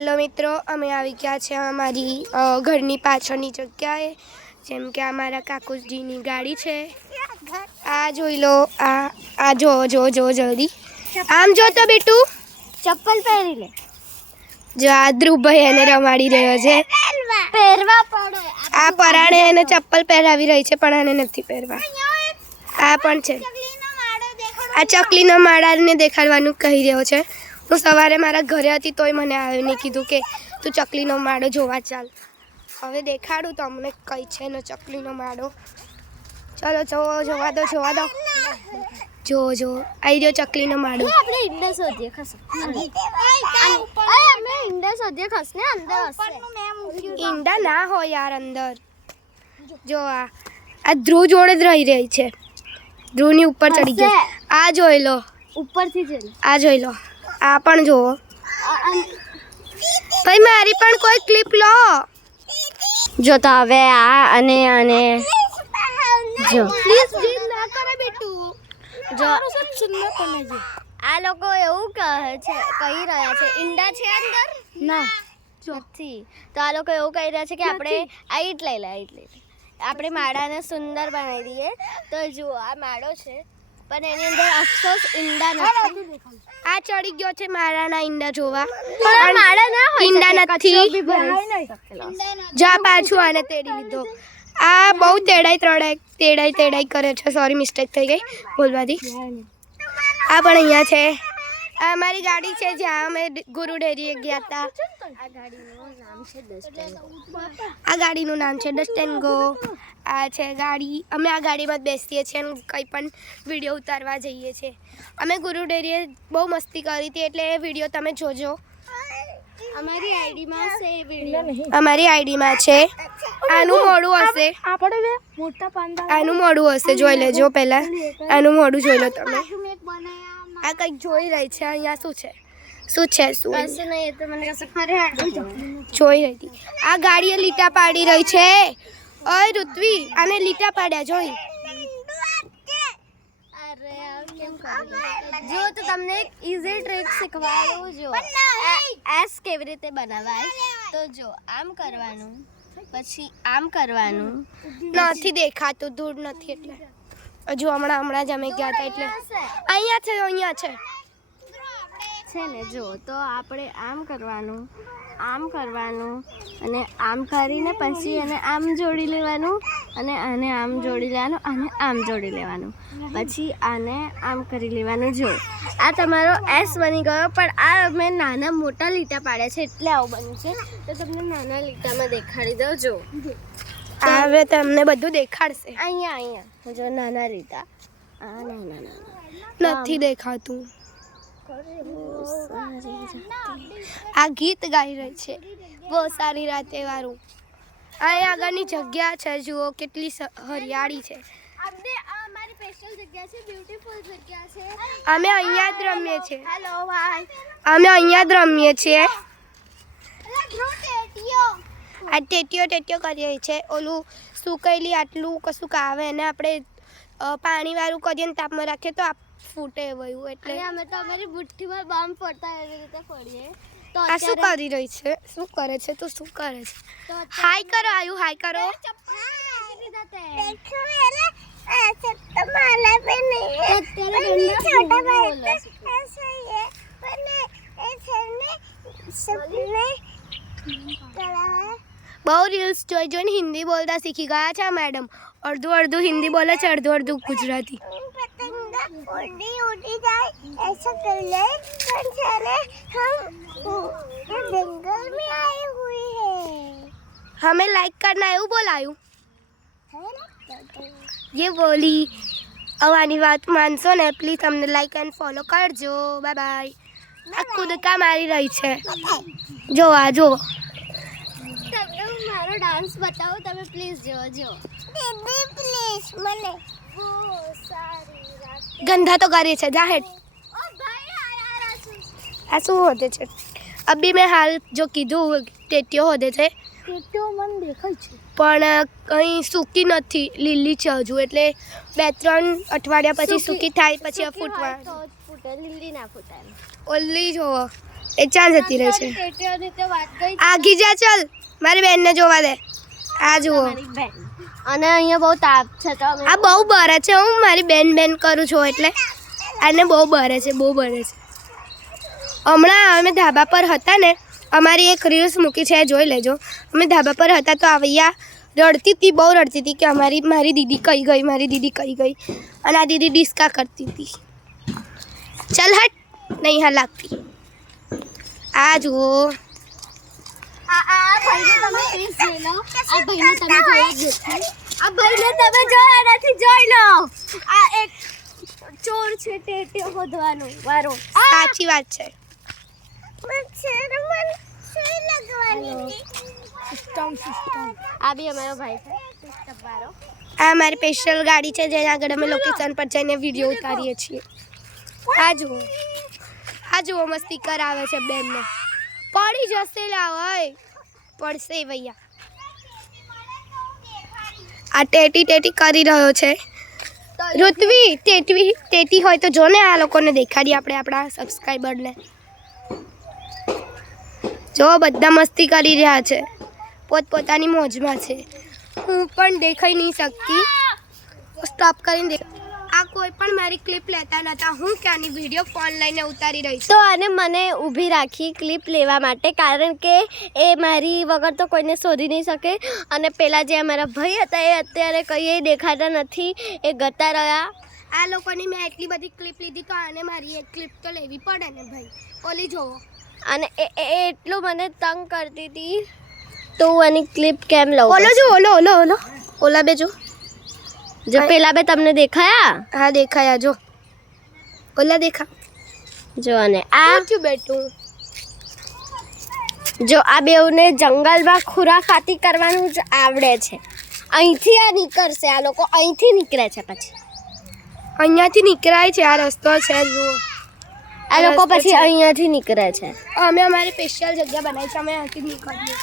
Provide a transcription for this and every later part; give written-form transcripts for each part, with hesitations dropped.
Hello મિત્રો, અમે આવી ગયા છે અમારી ઘરની પાછળની જગ્યાએ. જેમ કે અમારા કાકુજીની ગાડી છે. આ જોઈ લો, આ જો જલ્દી આમ જો તો બેટું, ચપ્પલ પહેરી લે. જો આ ધ્રુવભાઈ એને રમાડી રહ્યો છે. પહેરવા પડે. આ પરાણે એને ચપ્પલ પહેરાવી રહી છે, પણ આને નથી પહેરવા. આ પણ છે, આ ચકલીનો માળાને દેખાડવાનું કહી રહ્યો છે. હું સવારે મારા ઘરે હતી તોય મને આવીને કીધું કે તું ચકલીનો માળો જોવા ચાલ. હવે દેખાડું તમને કઈ છે ને ચકલીનો માળો. ચલો જોવા દો. જો આવી રહ્યો ચકલીનો માળો. આપણે ઈંડા શોધીએ ખસ. આપણે ઈંડા શોધીએ ખસ ને અંદર હશે. ઈંડા ના હોય યાર અંદર. જો આ ધ્રુવ જોડે જ રહી છે. ધ્રુવની ઉપર ચડી ગઈ. આ જોઈ લો, ઉપરથી જ આ જોઈ લો. આ પણ જુઓ ભાઈ, મારી પણ કોઈ ક્લિપ લો. જો તો હવે આ અને જો પ્લીઝ જીદ ના કરે બેટું. જો આ લોકો એવું કહી રહ્યા છે ઈંડા છે અંદર ના નથી. તો આ લોકો એવું કહી રહ્યા છે કે આપણે આ ઈટ લઈ લે. આપણે માળાને સુંદર બનાવી દઈએ. તો જુઓ આ માળો છે, પણ એની અંદર અફસોસ ઈંડા નથી. આ ચડી ગયો છે મારાના ઈંડા જોવા, પણ માળા ના હોય, ઈંડા નથી. જા પાછું આને તેડી લીધો. આ બહુ તેડાઈ કરે છે. સોરી, મિસ્ટેક થઈ ગઈ બોલવાથી. આ પણ અહીંયા છે. આ અમારી ગાડી છે જ્યાં અમે ગુરુ ડેરીએ ગયા હતા. આ ગાડીનું નામ છે ડસ્ટેન્ગો. આ છે ગાડી. અમે આ ગાડીમાં જ બેસીએ છીએ અને કંઈ પણ વિડીયો ઉતારવા જઈએ છીએ. અમે ગુરુ ડેરીએ બહુ મસ્તી કરી હતી, એટલે એ વિડીયો તમે જોજો. અમારી આઈડીમાં છે વિડિયો. અમારી આઈડીમાં છે. આનું મોડું હશે, આનું મોડું હશે. જોઈ લેજો પહેલા. આનું મોડું જોઈ લો તમે. આ કંઈક જોઈ રહી છે. અહીંયા શું છે જોઈ રહી હતી. આ ગાડીએ લીટા પાડી રહી છે. ઓય ઋત્વી, આને લીટા પાડ્યા જોઈ. જો તો તમને એક ઈઝી ટ્રીક શીખવાડું. જો એસ કેવી રીતે બનાવાય. તો જો આમ કરવાનું, પછી આમ કરવાનું. નથી દેખાતું, દૂર નથી એટલે. હજુ હમણાં જ અમે ગયા હતા એટલે. અહીંયા છે ને. જો તો આપણે આમ કરવાનું અને આમ કરીને પછી એને આમ જોડી લેવાનું અને આને આમ જોડી લેવાનું અને આમ જોડી લેવાનું. પછી આને આમ કરી લેવાનું. જો આ તમારો એસ બની ગયો, પણ આ અમે નાના મોટા લીટા પાડ્યા છે એટલે આવું બન્યું છે. તો તમને નાના લીટામાં દેખાડી દઉં. જો હવે તમને બધું દેખાડશે. અહીંયા જો નાના લીટા. આ નાના નથી દેખાતું. આ ગીત ગાઈ રહી છે બહુ સારી રાતે વાળું. અહીંયા આગળની જગ્યા છે. જુઓ કેટલી હરિયાળી છે. અમારી સ્પેશિયલ જગ્યા છે, બ્યુટીફુલ જગ્યા છે. અમે અહીંયા જ રમીએ છીએ. હેલો ભાઈ, અમે અહીંયા જ રમીએ છીએ. આ ટેટીઓ કરી રહી છે. ઓલું સુકાયેલી આટલું કશું આવે એને આપણે પાણીવાળું કરીએ ને તાપમાં રાખીએ તો ફૂટે એવું. એટલે અમે તો અમારી મુઠ્ઠીમાં બામ ફોડતા એવી રીતે ફોડીએ. તો આ શું કરી રહી છે? શું કરે છે? તું શું કરે છે? હાય કરો. હાય કરો. બહુ રીલ્સ જોઈને હિન્દી બોલતા શીખી ગયા છે મેડમ. અડધું હિન્દી બોલે છે, અડધું ગુજરાતી. उड़ी जाए ऐसा कर ले हम जंगल में आए हुए हैं. हमें लाइक करना એવું બોલાયું. ये बोली. अब आनी बात मानशो ने प्लीज हमने लाइक एंड फॉलो करजो. Bye bye. આ કૂદકા મારી રહી છે. જો તમને મારો ડાન્સ બતાવો તમે પ્લીઝ. જો दीदी प्लीज મને બહુ સારી રાત. गंधा तो करे છે. जा हेड. ઓ ભાઈ આયા આ શું હોતે છે? અભી મેં હાલ જો કીધું ટેટીઓ હોતે છે. ટેટીઓ મને દેખાય છે, પણ કંઈ સૂકી નથી, લીલી છે હજુ. એટલે 2-3 અઠવાડિયા પછી સૂકી થાય, પછી ફૂટવા. ફૂટે લીલી ના ફૂટે. ઓલી જો એ ચાં જતી રહે છે. ટેટીઓની તો વાત ગઈ આગી જા ચાલ, મારી બેનને જોવા દે. આ જુઓ, મારી બેન. અને અહીંયા બહુ તાપ છે તો અમે આ બહુ બરે છે. હું મારી બેન બેન કરું છું એટલે આને બહુ બરે છે, બહુ બરે છે. હમણાં અમે ધાબા પર હતા ને, અમારી એક રીલ્સ મૂકી છે, જોઈ લેજો. અમે ધાબા પર હતા તો આવૈયા રડતી હતી, બહુ રડતી હતી કે મારી દીદી કઈ ગઈ, મારી દીદી કઈ ગઈ. અને આ દીદી ડિસ્કા કરતી હતી. ચાલ હટ, નહીં હા લાગતી. આ જુઓ, આ ભાઈને તમે પ્લીઝ જોઈ લો. આ ભાઈને તમે જોયા જ નથી. આ ભાઈને તમે જોયા નથી, જોઈ લો. આ એક ચોર છે ટેટીઓ શોધવાનું વારો. સાચી વાત છે. આ બી અમારો ભાઈ છે સિસ્ટમ વાળો. આ મારી સ્પેશિયલ ગાડી છે જેના આગળ અમે લોકેશન પર જઈને વિડીયો ઉતારીએ છીએ. આ જુઓ, આ જુઓ મસ્તી કરાવે છે બેનને. પડી જશે લાવય, પડશે ભૈયા. આ ટેટી કરી રહ્યો છે. ઋત્વી ટેટી હોય તો જો ને, આ લોકોને દેખાડીએ આપણે આપણા સબસ્ક્રાઈબરને. જો બધા મસ્તી કરી રહ્યા છે, પોતપોતાની મોજમાં છે. હું પણ દેખાઈ નહીં શકતી, સ્ટોપ કરીને આ કોઈ પણ મારી ક્લિપ લેતા નતા. હું ક્યાંની વિડીયો ફોન લઈને ઉતારી રહી છું. તો અને મને ઊભી રાખી ક્લિપ લેવા માટે, કારણ કે એ મારી વગર તો કોઈને શોધી નહીં શકે. અને પેલા જે અમારા ભાઈ હતા એ અત્યારે કંઈ દેખાતા નથી, એ ગતા રહ્યા. આ લોકોની મેં એટલી બધી ક્લિપ લીધી તો આને મારી એક ક્લિપ તો લેવી પડે ને ભાઈ. ઓલી જોવો, અને એ એટલું મને તંગ કરતી હતી તો હું એની ક્લિપ કેમ લઉં? ઓલો જો, ઓલો ઓલા બે જો. જો પેલા બે તમને દેખાયા? હા દેખાયા, જો ઓલા દેખા. જો અને આ ક્યાં બેઠું? જો આ બેઉને જંગલમાં ખુરાફાતી કરવાનું જ આવડે છે. અહીંથી આ નીકળશે, આ લોકો અહીંથી નીકળે છે. પછી અહીંયાથી નીકળાય છે, આ રસ્તો છે જુઓ. આ લોકો રસ્તો પછી છે. અહીંયાથી નીકળે છે. અમે અમારી સ્પેશિયલ જગ્યા બનાવી છે, અમે અહીંથી નીકળીએ.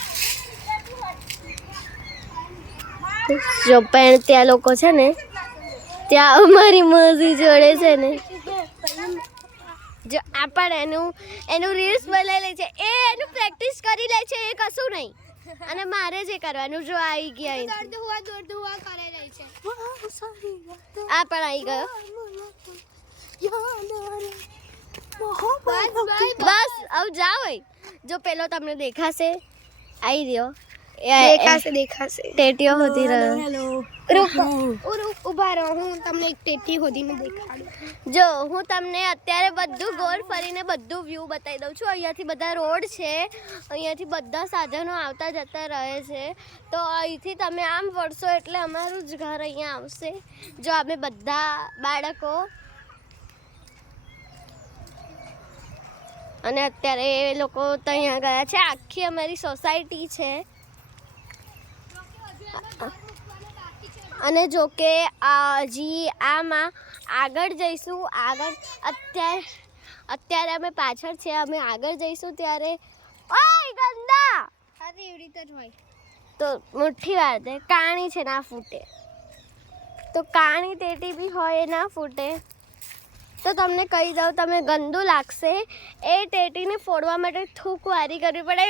જો પણ ત્યાં લોકો છે ને, ત્યાં અમારી મરજી જોડે છે ને. જો આ પણ એનું રીલ્સ બનાવી લે છે, એનું પ્રેક્ટિસ કરી લે છે, એ કશું નહીં. અને મારે જે કરવાનું, જો આવી ગયા અહીંથી. દોડ હુઆ કરે રહી છે. આ પણ આવી ગયો. બસ હવે જાઓ. જો પેલો તમને દેખાશે, આવી રહ્યો. દેખાશે. ટેટીઓ હોતી રહ્યો. ઉભા રહો, હું તમને એક ટેટી હોદીને દેખાડું. જો હું તમને અત્યારે બધું ગોળ ફરીને બધું વ્યૂ બતાવી દઉં છું. અહીંયાથી બધા રોડ છે, અહીંયાથી બધા સાધનો આવતા જતા રહે છે. તો અહીંથી તમે આમ વળશો એટલે અમારું જ ઘર અહીંયા આવશે. જો અમે બધા બાળકો, અને અત્યારે એ લોકો તો અહીંયા ગયા છે. આખી અમારી સોસાયટી છે. અને જો કે હજી આમાં આગળ જઈશું, અત્યારે અમે પાછળ છે, અમે આગળ જઈશું ત્યારે ઓય ગંદા એવી રીતે જ હોય. તો મુઠ્ઠી વાર દે, કાણી છે ના ફૂટે. તો કાણી ટેટી બી હોય એ ના ફૂટે. તો તમને કહી દઉં, તમે ગંદુ લાગશે એ ટેટીને ફોડવા માટે થૂક વારી કરવી પડે.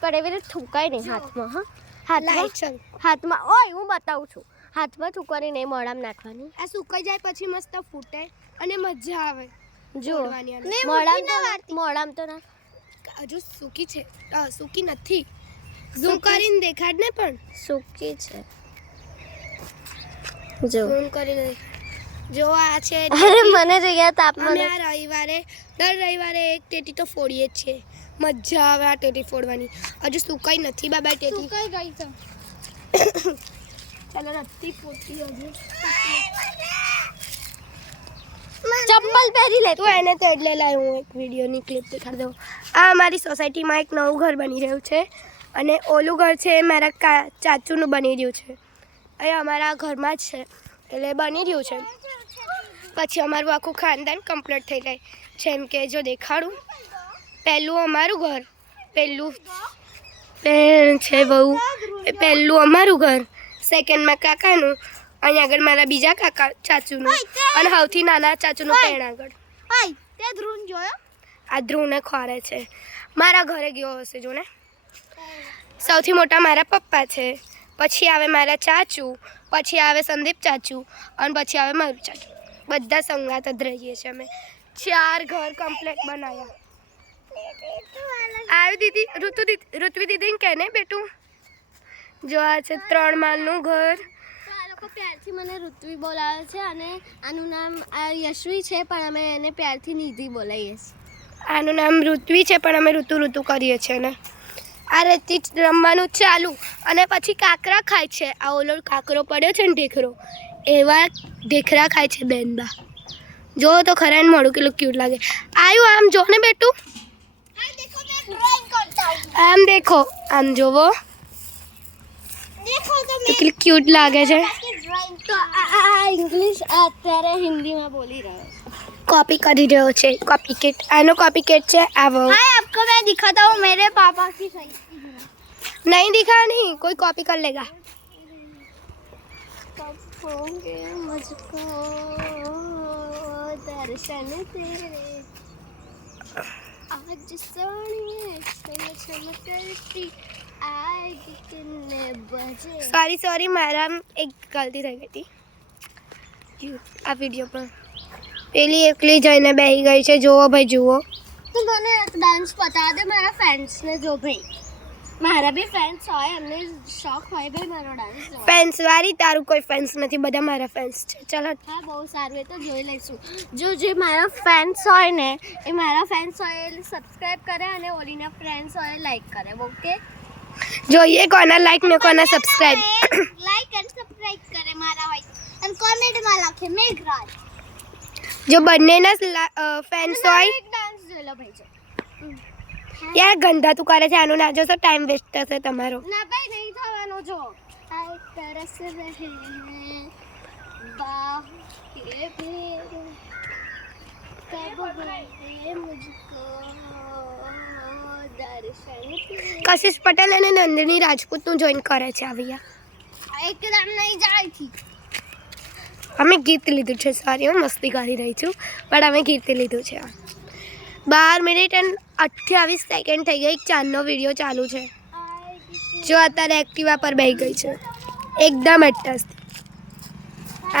પણ એવી રીતે થૂકાય નહીં હાથમાં. હા, હાથમાં ઓય હું બતાવું છું. હાથમાં થૂકવાની નહીં, મોઢામાં નાખવાની. આ સુકાઈ જાય પછી મસ્ત ફૂટે અને મજા આવે. જો ફોડવાની. મોઢામાં તો ના. હજુ સૂકી છે, સૂકી નથી. ઝૂમ કરીને દેખાડ ને. પણ સૂકી છે. જો ઝૂમ કરીને જો આ છે. અરે મને જગ્યા તાપમાન. અમે આ દર રવિવારે એક ટેટી તો ફોડીએ જ છે. મજા આવે આ ટેટી ફોડવાની. હજુ સુકાઈ નથી બાબા ટેટી. સુકાઈ ગઈ છે. ચાલો નથી ફોડતી હજુ. ચપ્પલ પહેરી લે તો એને તો એટલે લાય, હું એક વિડીયોની ક્લિપ દેખાડી દઉં. આ અમારી સોસાયટીમાં એક નવું ઘર બની રહ્યું છે, અને ઓલું ઘર છે એ મારા ચાચુનું બની રહ્યું છે. એ અમારા ઘરમાં જ છે, એટલે બની રહ્યું છે. પછી અમારું આખું ખાનદાન કમ્પ્લીટ થઈ જાય. જેમ કે જો દેખાડું, પહેલું અમારું ઘર, પહેલું છે બહુ, એ પહેલું અમારું ઘર, સેકન્ડમાં કાકાનું, અહીંયા આગળ મારા બીજા કાકા ચાચુનું, અને સૌથી નાના ચાચુનું પેણ આગળ. તે ધ્રુન જોયો? આ ધ્રુવને ખોરે છે. મારા ઘરે ગયો હશે જો ને. સૌથી મોટા મારા પપ્પા છે, પછી આવે મારા ચાચુ, પછી આવે સંદીપ ચાચુ અને પછી આવે મારું ચાચુ. બધા સંગાત જ રહીએ છીએ અમે. 4 ઘર કમ્પ્લીટ બનાવ્યા. આવી દીદી ઋત્વી દીદીને કહે ને બેટું, જો આ છે 3 માળનું ઘર. તો આ લોકો પ્યારથી મને ઋત્વી બોલાવે છે અને આનું નામ યશવી છે, પણ અમે એને પ્યારથી નિધિ બોલાવીએ છીએ. આનું નામ ઋત્વી છે પણ અમે ઋતુ કરીએ છીએ ને. આ રેતી રમવાનું ચાલુ અને પછી કાકરા ખાય છે. આ ઓલો કાકરો પડ્યો છે ને ઢેખરો, એવા ઢેખરા ખાય છે બેનબા. જો તો ખરા ને મોડું કેટલું ક્યુટ લાગે. આવ્યું આમ જો ને બેટું, આમ દેખો, આમ જોવો કેટલું ક્યુટ લાગે છે. તો આ ઇંગ્લિશ અત્યારે હિન્દીમાં બોલી રહ્યો છે. कॉपी कर रहे છે कॉपी किट. आनो कॉपी किट છે आवो. हाय, आपको मैं दिखाता हूँ मेरे पापा की साइकिल. नहीं दिखा नहीं, कोई कॉपी कर लेगा. कब होंगे मुझको दर्शन तेरे, आज सोनिए चमकती आएगी कितने बजे. सॉरी मारा एक गलती થઈ ગઈ હતી આ વિડીયો પર. પેલી એકલી જઈને બેહી ગઈ છે. જુઓ ભાઈ જુઓ. તું મને એક ડાન્સ બતા દે મારા ફ્રેન્ડ્સને. જો ભાઈ મારા બી ફ્રેન્ડ્સ હોય, એમને શોખ હોય ભાઈ મારો ડાન્સ જોવાનો. ફેન્સ વાળી? તારું કોઈ ફેન્સ નથી, બધા મારા ફેન્સ છે. ચાલો હા, બહુ સારું, એ તો જોઈ લઈશું. જે મારા ફેન્સ હોય ને એ મારા ફેન્સ હોય એ સબસ્ક્રાઇબ કરે અને ઓલીના ફ્રેન્ડ્સ હોય લાઈક કરે. ઓકે, જોઈએ કોના લાઈક ને કોના સબસ્ક્રાઇબ. લાઈક એન્ડ સબસ્ક્રાઇબ કરે મારા હોય અને કોમેન્ટમાં લખે મેઘરાજ. જો બંનેના ફેન્સ હોય. એક ડાન્સ જોઈ લો ભાઈ. યાર ગંદા તું કરે છે, આનું ના જોશો, ટાઈમ વેસ્ટ થશે તમારો. ના ભાઈ, નહીં થવાનો. જો આય તરસ રહે બાહ કે ફેર કબ હોએ મુझको દર્શન. કશિશ પટેલ અને નંદિની રાજપૂતનું જોઈન કરે છે આવ્યા. એકદમ નહીં જાય થી. અમે ગીત લીધું છે. સોરી, હું મસ્તી કરી રહી છું પણ અમે ગીત લીધું છે. 12 મિનિટ અને 28 સેકન્ડ થઈ ગઈ. 4નો વિડીયો ચાલુ છે. જો અત્યારે એક્ટિવા પર બેસી ગઈ છે એકદમ એટસ.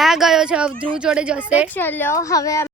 આ ગયો છે, ધ્રુવ જોડે જશે. ચલો હવે